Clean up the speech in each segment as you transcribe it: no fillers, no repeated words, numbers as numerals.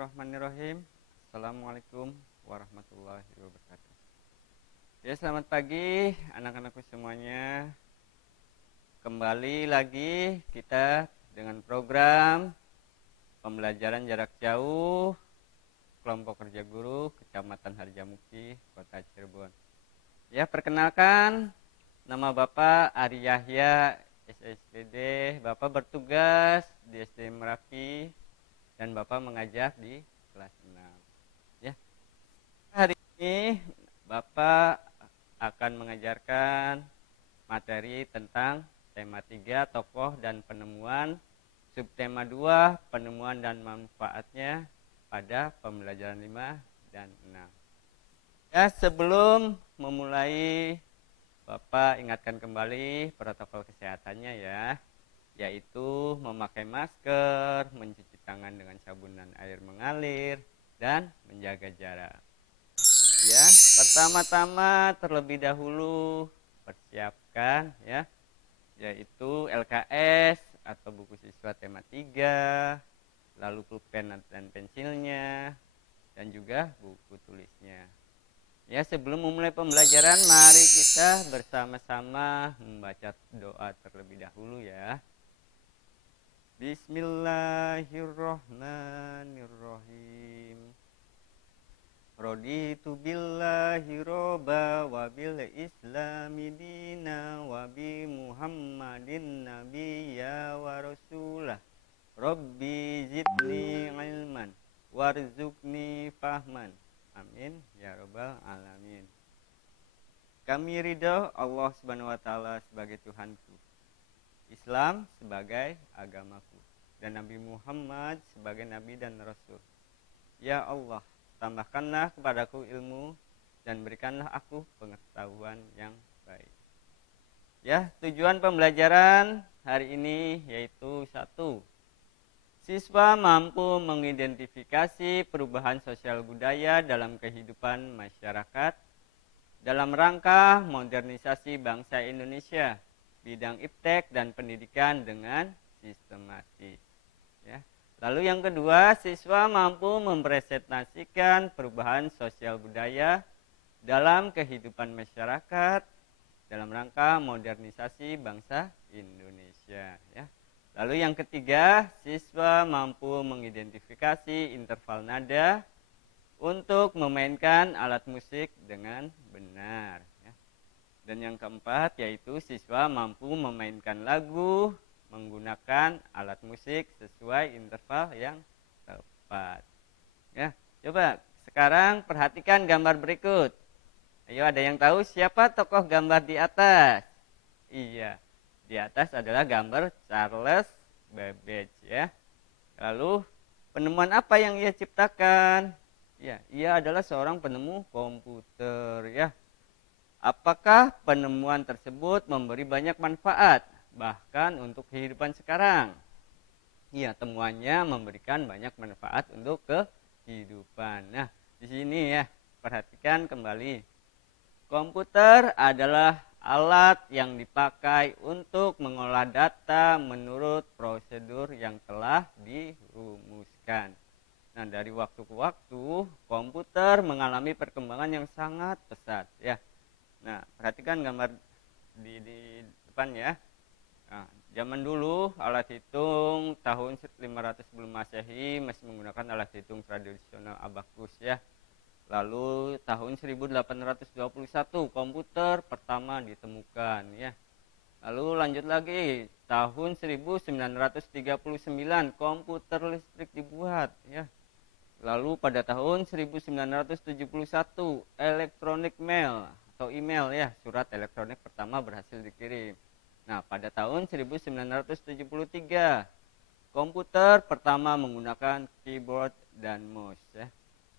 Bismillahirrahmanirrahim. Assalamualaikum warahmatullahi wabarakatuh. Ya, selamat pagi anak-anakku semuanya. Kembali lagi kita dengan program pembelajaran jarak jauh kelompok kerja guru Kecamatan Harjamukti, Kota Cirebon. Ya, perkenalkan, nama Bapak Ari Yahya, SSPD. Bapak bertugas di SD Merapi dan Bapak mengajar di kelas 6. Ya. Hari ini Bapak akan mengajarkan materi tentang tema 3 tokoh dan penemuan, subtema 2 penemuan dan manfaatnya pada pembelajaran 5 dan 6. Ya, sebelum memulai Bapak ingatkan kembali protokol kesehatannya ya, yaitu memakai masker, mencuci tangan dengan sabun dan air mengalir, dan menjaga jarak. Ya, pertama-tama terlebih dahulu persiapkan ya, yaitu LKS atau buku siswa tema 3, lalu pulpen dan pensilnya, dan juga buku tulisnya. Ya, sebelum memulai pembelajaran, mari kita bersama-sama membaca doa terlebih dahulu ya. Bismillahirrahmanirrahim. Raditu billahi robba wa bil islami dina wa bi muhammadin nabiyya wa rasulah. Rabbi zidni ilman warzuqni fahman. Amin ya rabbal alamin. Kami ridho Allah Subhanahu wa taala sebagai Tuhanku, Islam sebagai agamaku, dan Nabi Muhammad sebagai Nabi dan Rasul. Ya Allah, tambahkanlah kepadaku ilmu dan berikanlah aku pengetahuan yang baik. Ya, tujuan pembelajaran hari ini yaitu 1. Siswa mampu mengidentifikasi perubahan sosial budaya dalam kehidupan masyarakat dalam rangka modernisasi bangsa Indonesia, bidang iptek dan pendidikan dengan sistematis. Ya. Lalu yang kedua, siswa mampu mempresentasikan perubahan sosial budaya dalam kehidupan masyarakat dalam rangka modernisasi bangsa Indonesia. Ya. Lalu yang ketiga, siswa mampu mengidentifikasi interval nada untuk memainkan alat musik dengan benar. Dan yang keempat yaitu siswa mampu memainkan lagu menggunakan alat musik sesuai interval yang tepat. Ya, coba sekarang perhatikan gambar berikut. Ayo, ada yang tahu siapa tokoh gambar di atas? Iya, di atas adalah gambar Charles Babbage ya. Lalu penemuan apa yang ia ciptakan? Ya, ia adalah seorang penemu komputer ya. Apakah penemuan tersebut memberi banyak manfaat, bahkan untuk kehidupan sekarang? Iya, temuannya memberikan banyak manfaat untuk kehidupan. Nah, di sini ya, perhatikan kembali. Komputer adalah alat yang dipakai untuk mengolah data menurut prosedur yang telah dirumuskan. Nah, dari waktu ke waktu, komputer mengalami perkembangan yang sangat pesat ya. Nah, perhatikan gambar di depan ya. Nah, zaman dulu alat hitung tahun 500 sebelum Masehi masih menggunakan alat hitung tradisional abakus ya. Lalu tahun 1821 komputer pertama ditemukan ya. Lalu lanjut lagi, tahun 1939 komputer listrik dibuat ya. Lalu pada tahun 1971 electronic mail atau email ya, surat elektronik pertama berhasil dikirim. Nah, pada tahun 1973 komputer pertama menggunakan keyboard dan mouse ya.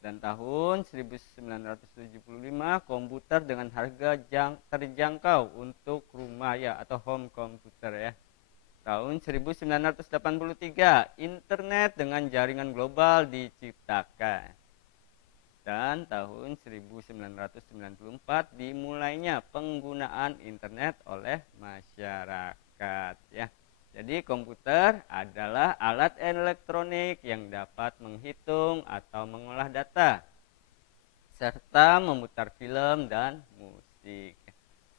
Dan tahun 1975 komputer dengan harga terjangkau untuk rumah ya atau home computer ya. Tahun 1983 internet dengan jaringan global diciptakan. Dan tahun 1994 dimulainya penggunaan internet oleh masyarakat ya. Jadi komputer adalah alat elektronik yang dapat menghitung atau mengolah data serta memutar film dan musik.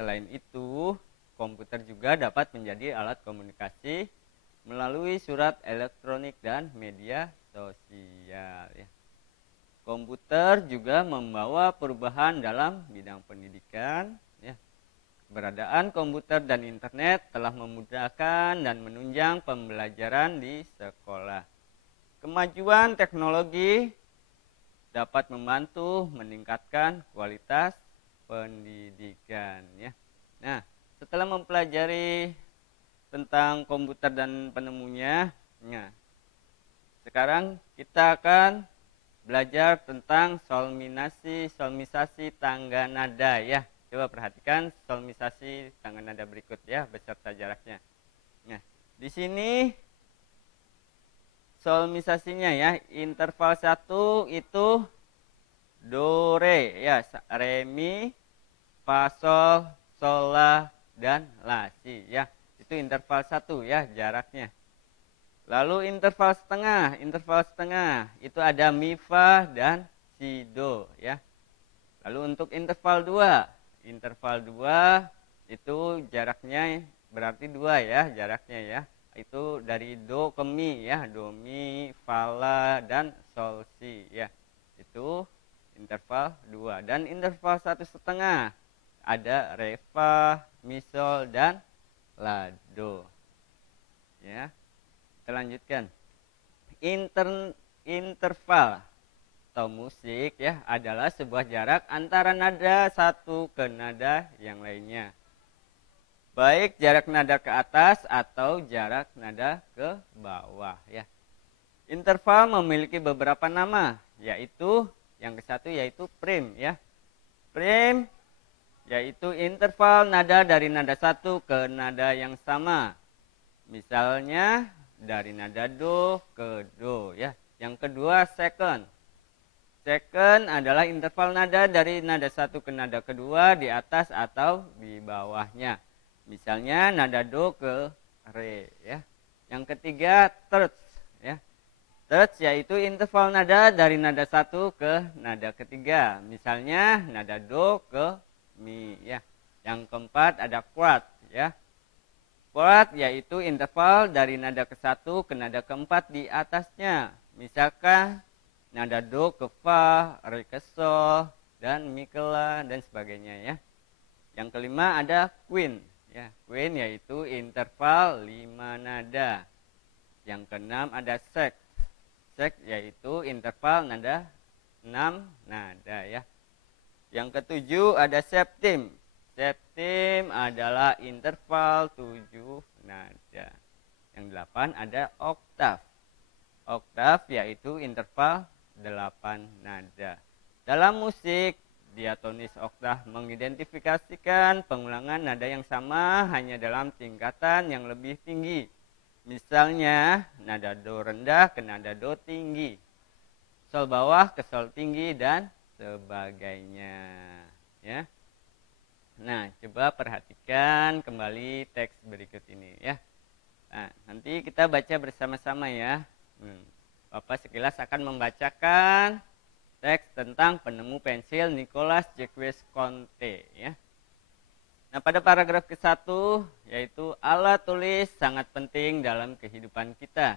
Selain itu, komputer juga dapat menjadi alat komunikasi melalui surat elektronik dan media sosial. Komputer juga membawa perubahan dalam bidang pendidikan. Keberadaan komputer dan internet telah memudahkan dan menunjang pembelajaran di sekolah. Kemajuan teknologi dapat membantu meningkatkan kualitas pendidikan. Nah, setelah mempelajari tentang komputer dan penemunya, sekarang kita akan belajar tentang solmisasi tangga nada ya. Coba perhatikan solmisasi tangga nada berikut ya beserta jaraknya. Nah, di sini solmisasinya ya, interval 1 itu do re ya, re mi fa sol sol la dan la si ya. Itu interval 1 ya jaraknya. Lalu interval setengah itu ada mi fa dan si do ya. Lalu untuk interval 2 itu jaraknya berarti 2 ya jaraknya ya. Itu dari do ke mi ya, do mi fa la dan sol si ya. Itu interval 2 dan interval 1,5 ada re fa, mi sol dan la do. Ya. Kita lanjutkan. Interval atau musik ya adalah sebuah jarak antara nada satu ke nada yang lainnya. Baik jarak nada ke atas atau jarak nada ke bawah ya. Interval memiliki beberapa nama, yaitu yang ke-1 yaitu prim ya. Prim yaitu interval nada dari nada satu ke nada yang sama. Misalnya dari nada do ke do ya. Yang kedua second. Second adalah interval nada dari nada satu ke nada kedua di atas atau di bawahnya. Misalnya nada do ke re ya. Yang ketiga third ya. Third yaitu interval nada dari nada satu ke nada ketiga. Misalnya nada do ke mi ya. Yang keempat ada quart ya. Quart yaitu interval dari nada ke-1 ke nada keempat di atasnya. Misalkan nada do ke fa, re ke sol, dan mi ke la, dan sebagainya ya. Yang kelima ada quint ya. Quint yaitu interval 5 nada. Yang keenam ada sect. Sect yaitu interval nada 6 nada ya. Yang ketujuh ada septim. Septim adalah interval 7 nada. Yang 8 ada oktav. Oktav yaitu interval 8 nada. Dalam musik, diatonis oktav mengidentifikasikan pengulangan nada yang sama hanya dalam tingkatan yang lebih tinggi. Misalnya, nada do rendah ke nada do tinggi, sol bawah ke sol tinggi, dan sebagainya. Ya. Nah, coba perhatikan kembali teks berikut ini ya. Nah, nanti kita baca bersama-sama ya. Bapak sekilas akan membacakan teks tentang penemu pensil Nicolas Jacques Conte ya. Nah, pada paragraf ke-1 yaitu alat tulis sangat penting dalam kehidupan kita.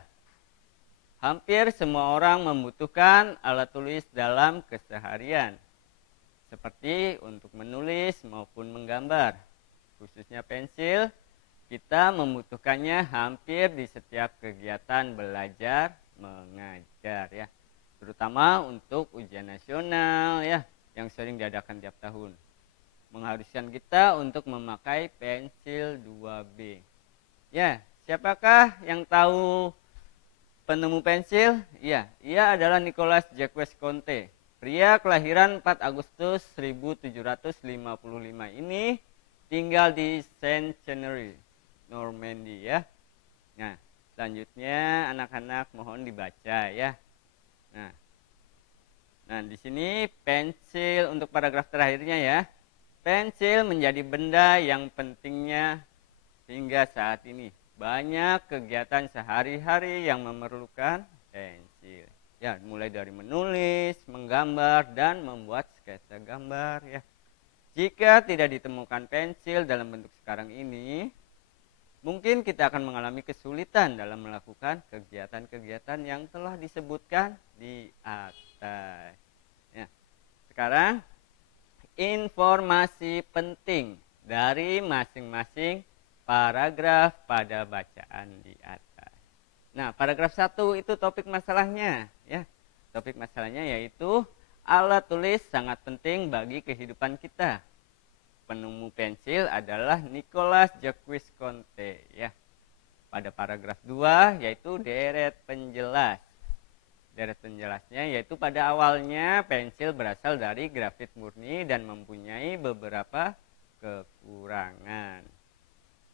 Hampir semua orang membutuhkan alat tulis dalam keseharian, seperti untuk menulis maupun menggambar. Khususnya pensil, kita membutuhkannya hampir di setiap kegiatan belajar mengajar ya. Terutama untuk ujian nasional ya yang sering diadakan tiap tahun. Mengharuskan kita untuk memakai pensil 2B. Ya, siapakah yang tahu penemu pensil? Ya, ia adalah Nicolas Jacques Conte. Pria kelahiran 4 Agustus 1755 ini tinggal di Saint-Chenery, Normandy ya. Nah, selanjutnya anak-anak mohon dibaca ya. Nah, di sini pensil untuk paragraf terakhirnya ya. Pensil menjadi benda yang pentingnya hingga saat ini. banyak kegiatan sehari-hari yang memerlukan pensil. Ya, mulai dari menulis, menggambar, dan membuat sketsa gambar ya. Jika tidak ditemukan pensil dalam bentuk sekarang ini, mungkin kita akan mengalami kesulitan dalam melakukan kegiatan-kegiatan yang telah disebutkan di atas. Ya. Sekarang, informasi penting dari masing-masing paragraf pada bacaan di atas. Nah, paragraf 1 itu topik masalahnya ya. Topik masalahnya yaitu alat tulis sangat penting bagi kehidupan kita. Penemu pensil adalah Nicolas Jacques Conte ya. Pada paragraf 2 yaitu deret penjelas. Deret penjelasnya yaitu pada awalnya pensil berasal dari grafit murni dan mempunyai beberapa kekurangan.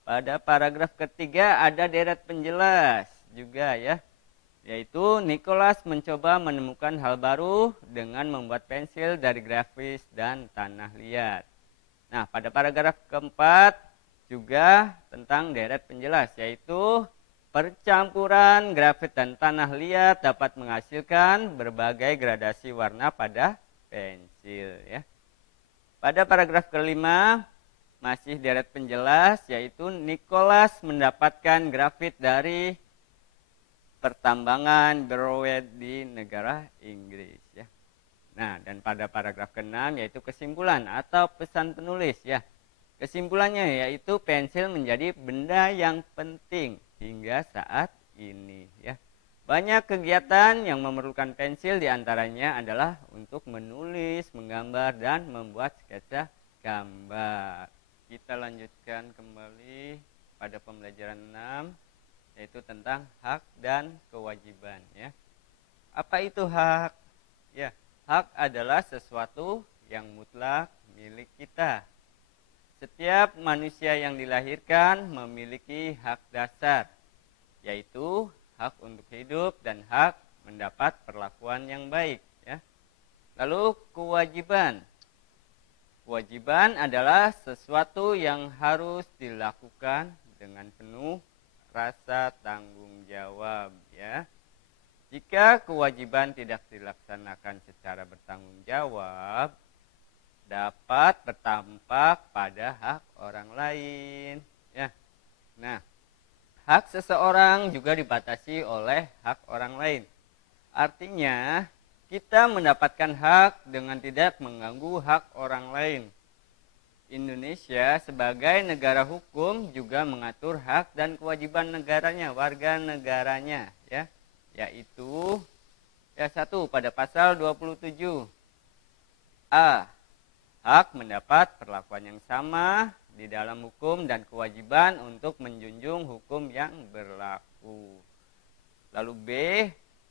Pada paragraf ketiga ada deret penjelas juga ya. Yaitu Nicolas mencoba menemukan hal baru dengan membuat pensil dari grafis dan tanah liat. Nah, pada paragraf keempat juga tentang deret penjelas, yaitu percampuran grafit dan tanah liat dapat menghasilkan berbagai gradasi warna pada pensil ya. Pada paragraf kelima masih deret penjelas, yaitu Nicolas mendapatkan grafit dari pertambangan Berwick di negara Inggris ya. Nah, dan pada paragraf ke-6 yaitu kesimpulan atau pesan penulis ya. Kesimpulannya yaitu pensil menjadi benda yang penting hingga saat ini ya. Banyak kegiatan yang memerlukan pensil diantaranya adalah untuk menulis, menggambar, dan membuat sketsa gambar. Kita lanjutkan kembali pada pembelajaran 6 yaitu tentang hak dan kewajiban ya. Apa itu hak? Ya, hak adalah sesuatu yang mutlak milik kita. Setiap manusia yang dilahirkan memiliki hak dasar, yaitu hak untuk hidup dan hak mendapat perlakuan yang baik ya. Lalu kewajiban. Kewajiban adalah sesuatu yang harus dilakukan dengan penuh rasa tanggung jawab ya. Jika kewajiban tidak dilaksanakan secara bertanggung jawab, dapat berdampak pada hak orang lain ya. Nah, hak seseorang juga dibatasi oleh hak orang lain. Artinya, kita mendapatkan hak dengan tidak mengganggu hak orang lain. Indonesia sebagai negara hukum juga mengatur hak dan kewajiban negaranya, warga negaranya ya. Yaitu ya 1 pada pasal 27 A. Hak mendapat perlakuan yang sama di dalam hukum dan kewajiban untuk menjunjung hukum yang berlaku. Lalu B.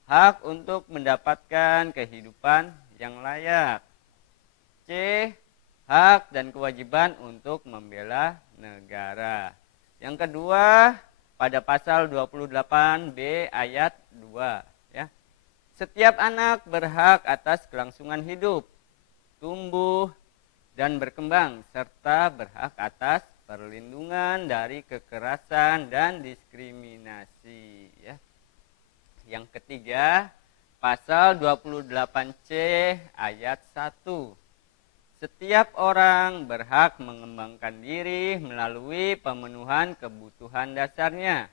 Hak untuk mendapatkan kehidupan yang layak. C. Hak dan kewajiban untuk membela negara. Yang kedua, pada pasal 28B ayat 2 ya. Setiap anak berhak atas kelangsungan hidup, tumbuh dan berkembang serta berhak atas perlindungan dari kekerasan dan diskriminasi ya. Yang ketiga, pasal 28C ayat 1. Setiap orang berhak mengembangkan diri melalui pemenuhan kebutuhan dasarnya,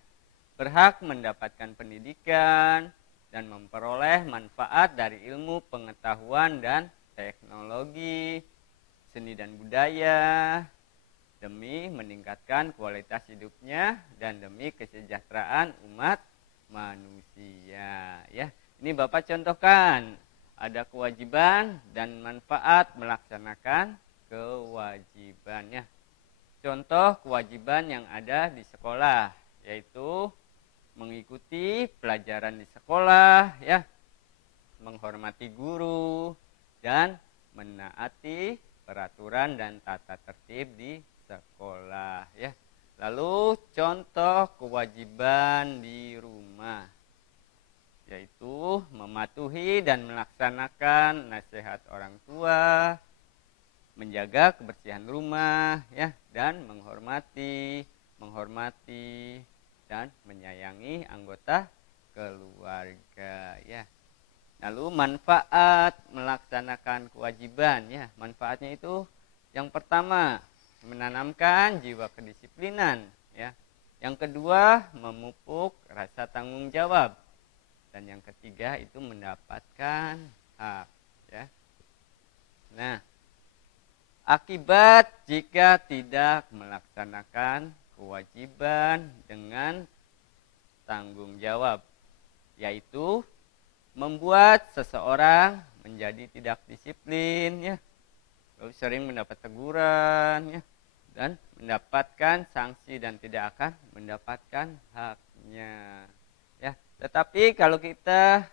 berhak mendapatkan pendidikan, dan memperoleh manfaat dari ilmu pengetahuan dan teknologi, seni dan budaya, demi meningkatkan kualitas hidupnya dan demi kesejahteraan umat manusia. Ya, ini Bapak contohkan. Ada kewajiban dan manfaat melaksanakan kewajibannya. Contoh kewajiban yang ada di sekolah, yaitu mengikuti pelajaran di sekolah, ya, menghormati guru, dan menaati peraturan dan tata tertib di sekolah. Ya. Lalu contoh kewajiban di rumah, yaitu mematuhi dan melaksanakan nasihat orang tua, menjaga kebersihan rumah ya, dan menghormati dan menyayangi anggota keluarga ya. Lalu manfaat melaksanakan kewajiban ya. Manfaatnya itu yang pertama menanamkan jiwa kedisiplinan ya. Yang kedua memupuk rasa tanggung jawab. Dan yang ketiga itu mendapatkan hak ya. Nah, akibat jika tidak melaksanakan kewajiban dengan tanggung jawab, yaitu membuat seseorang menjadi tidak disiplin ya, lalu sering mendapat teguran ya, dan mendapatkan sanksi dan tidak akan mendapatkan haknya ya. Tetapi kalau kita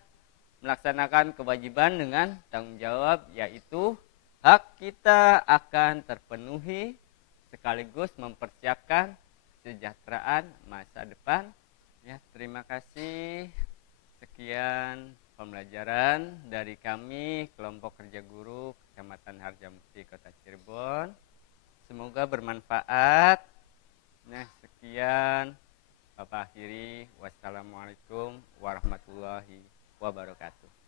melaksanakan kewajiban dengan tanggung jawab, yaitu hak kita akan terpenuhi sekaligus mempersiapkan kesejahteraan masa depan ya. Terima kasih. Sekian pembelajaran dari kami kelompok kerja guru Kecamatan Harjamukti Kota Cirebon. Semoga bermanfaat. Nah, sekian. Bapak akhiri. Wassalamualaikum warahmatullahi wabarakatuh.